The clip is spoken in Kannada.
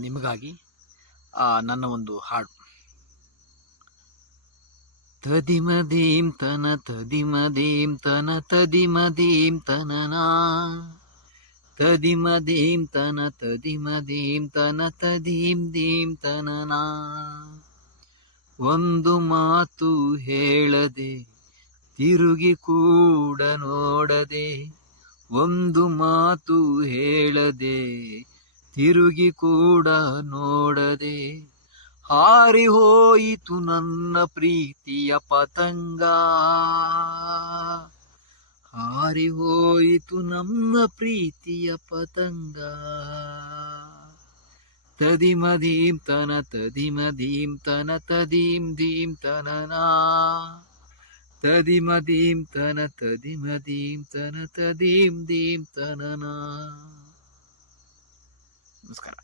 ನಿಮಗಾಗಿ ನನ್ನ ಒಂದು ಹಾಡು. ತದಿಮದೀಂ ತನ ತದಿಮದೀಂ ತನ ತದಿಮದೀಂ ತನನಾ, ತದಿಮದೀಂ ತನ ತದಿಮದೀಂ ತನ ತದೀಂ ದೀಂ ತನನಾ. ಒಂದು ಮಾತು ಹೇಳದೆ ತಿರುಗಿ ಕೂಡ ನೋಡದೆ, ಒಂದು ಮಾತು ಹೇಳದೆ ತಿರುಗಿ ಕೂಡ ನೋಡದೆ, ಹಾರಿ ಹೋಯಿತು ನನ್ನ ಪ್ರೀತಿಯ ಪತಂಗ, ಹಾರಿ ಹೋಯಿತು ನಮ್ಮ ಪ್ರೀತಿಯ ಪತಂಗ. ತದಿಮದೀಂ ತನ ತದಿಮದೀಂ ತನ ತದೀಂ ದೀಂ ತನನಾ, ತದಿಮದೀಂ ತನ ತದಿಮದೀಂ ತನ ತದೀಂ ದೀಂ ತನನಾ. ನಮಸ್ಕಾರ.